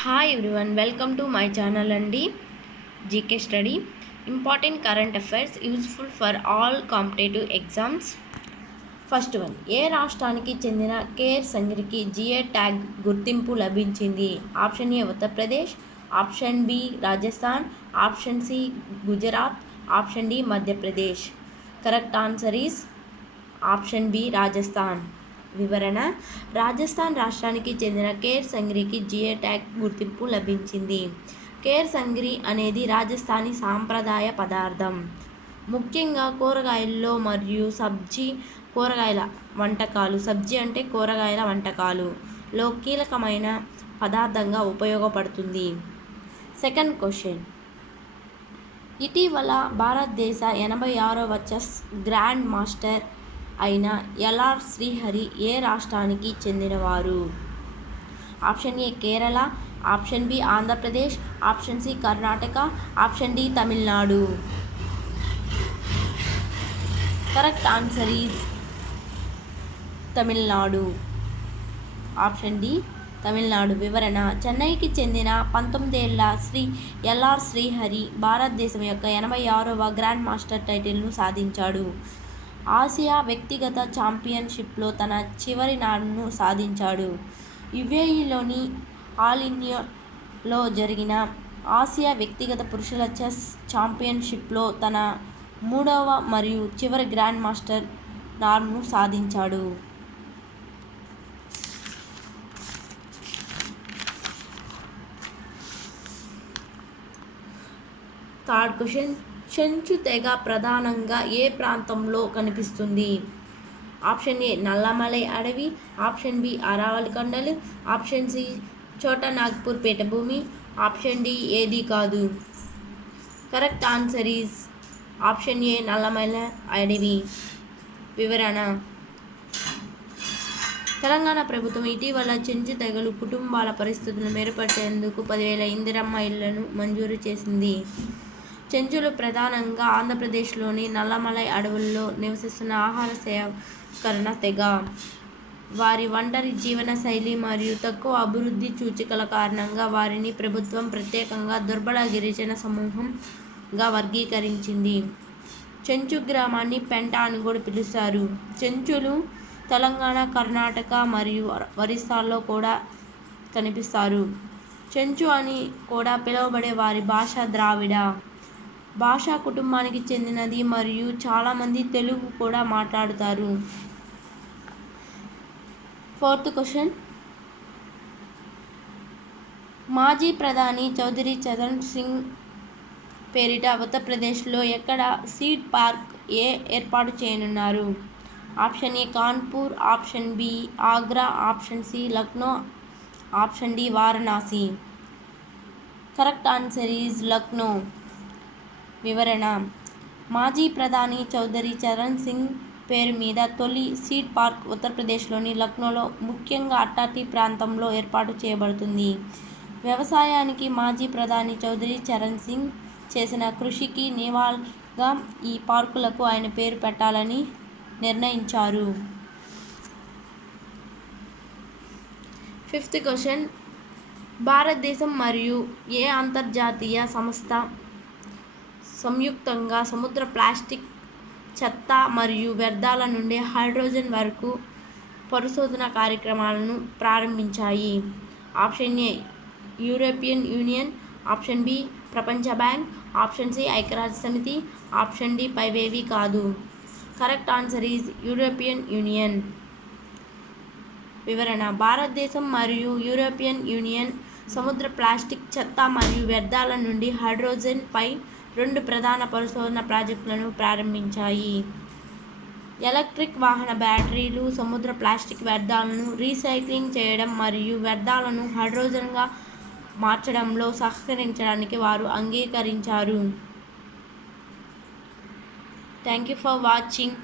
Hi everyone, welcome to my channel అండి. GK study important current affairs useful for all competitive exams. First one, ఏ రాష్ట్రానికి చెందిన కేర్ సంగ్రికి GI tag గుర్తింపు లభించింది? Option A Uttar Pradesh, option B Rajasthan, option C Gujarat, option D Madhya Pradesh. Correct answer is option B Rajasthan. వివరణ: రాజస్థాన్ రాష్ట్రానికి చెందిన కేర్ సంగ్రికి జిఏ ట్యాగ్ గుర్తింపు లభించింది. కేర్ సంగ్రి అనేది రాజస్థానీ సాంప్రదాయ పదార్థం. ముఖ్యంగా కూరగాయల్లో మరియు కూరగాయల వంటకాలు సబ్జీ అంటే కూరగాయల వంటకాలులో కీలకమైన పదార్థంగా ఉపయోగపడుతుంది. సెకండ్ క్వశ్చన్, ఇటీవల భారతదేశ 86వ చెస్ గ్రాండ్ మాస్టర్ అయిన ఎల్ఆర్ శ్రీహరి ఏ రాష్ట్రానికి చెందినవారు? Option A Kerala, option B Andhra Pradesh, option C Karnataka, option D Tamil Nadu. Correct answer is Tamil Nadu. Option D Tamil Nadu. వివరణ: చెన్నైకి చెందిన 19 ఏళ్ల శ్రీ ఎల్ఆర్ శ్రీహరి భారతదేశం యొక్క 86వ గ్రాండ్ మాస్టర్ టైటిల్ను సాధించాడు. ఆసియా వ్యక్తిగత ఛాంపియన్షిప్లో తన చివరి నాడును సాధించాడు. యుఏఈలోని ఆలిన్యలో జరిగిన ఆసియా వ్యక్తిగత పురుషుల చెస్ ఛాంపియన్షిప్లో తన 3వ మరియు చివరి గ్రాండ్ మాస్టర్ నాడును సాధించాడు. థర్డ్ క్వశ్చన్, చెంచు తెగ ప్రధానంగా ఏ ప్రాంతంలో కనిపిస్తుంది? ఆప్షన్ ఏ నల్లమలై అడవి, ఆప్షన్ బి అరావళి కొండలు, ఆప్షన్ సి చోటా నాగ్పూర్ పీఠభూమి, ఆప్షన్ డి ఏది కాదు. Correct answer is option A Nallamalai అడవి. వివరణ: తెలంగాణ ప్రభుత్వం ఇటీవల చెంచు తెగలు కుటుంబాల పరిస్థితులను మెరుగుపరిచేందుకు 10,000 ఇందిరమ్మ ఇళ్లను మంజూరు చేసింది. చెంచులు ప్రధానంగా ఆంధ్రప్రదేశ్లోని నల్లమలై అడవుల్లో నివసిస్తున్న ఆహార సేకరణ తెగ. వారి ఒంటరి జీవన శైలి మరియు తక్కువ అభివృద్ధి సూచికల కారణంగా వారిని ప్రభుత్వం ప్రత్యేకంగా దుర్బల గిరిజన సమూహంగా వర్గీకరించింది. చెంచు గ్రామాన్ని పెంట అని కూడా పిలుస్తారు. చెంచులు తెలంగాణ, కర్ణాటక మరియు ఒరిస్సాలో కూడా కనిపిస్తారు. చెంచు అని కూడా పిలువబడే వారి భాష ద్రావిడ భాషా కుటుంబానికి చెందినది మరియు చాలామంది తెలుగు కూడా మాట్లాడుతారు. ఫోర్త్ క్వశ్చన్, మాజీ ప్రధాని చౌదరి చరణ్ సింగ్ పేరిట ఉత్తరప్రదేశ్లో ఎక్కడ సీడ్ పార్క్ ఏర్పాటు చేయనున్నారు? Option A Kanpur, option B Agra, option C Lucknow, option D Varanasi. Correct answer is Lucknow. వివరణ: మాజీ ప్రధాని చౌదరి చరణ్ సింగ్ పేరు మీద తొలి సీడ్ పార్క్ ఉత్తరప్రదేశ్లోని లక్నోలో ముఖ్యంగా అటారీ ప్రాంతంలో ఏర్పాటు చేయబడుతుంది. వ్యవసాయానికి మాజీ ప్రధాని చౌదరి చరణ్ సింగ్ చేసిన కృషికి నివాళిగా ఈ పార్కులకు ఆయన పేరు పెట్టాలని నిర్ణయించారు. ఫిఫ్త్ క్వశ్చన్, భారతదేశం మరియు ఏ అంతర్జాతీయ సంస్థ సంయుక్తంగా సముద్ర ప్లాస్టిక్ చెత్త మరియు వ్యర్థాల నుండి హైడ్రోజన్ వరకు పరిశోధన కార్యక్రమాలను ప్రారంభించాయి? Option A European Union, option B ప్రపంచ బ్యాంక్, ఆప్షన్ సి ఐక్యరాజ్యసమితి, ఆప్షన్ డి పైవేవీ కాదు. Correct answer is European Union. వివరణ: భారతదేశం మరియు యూరోపియన్ యూనియన్ సముద్ర ప్లాస్టిక్ చెత్త మరియు వ్యర్థాల నుండి హైడ్రోజన్ పై 2 ప్రధాన పరిశోధన ప్రాజెక్టులను ప్రారంభించాయి. ఎలక్ట్రిక్ వాహన బ్యాటరీలు సముద్ర ప్లాస్టిక్ వ్యర్థాలను రీసైక్లింగ్ చేయడం మరియు వ్యర్థాలను హైడ్రోజన్గా మార్చడంలో సహకరించడానికి వారు అంగీకరించారు. Thank you for watching.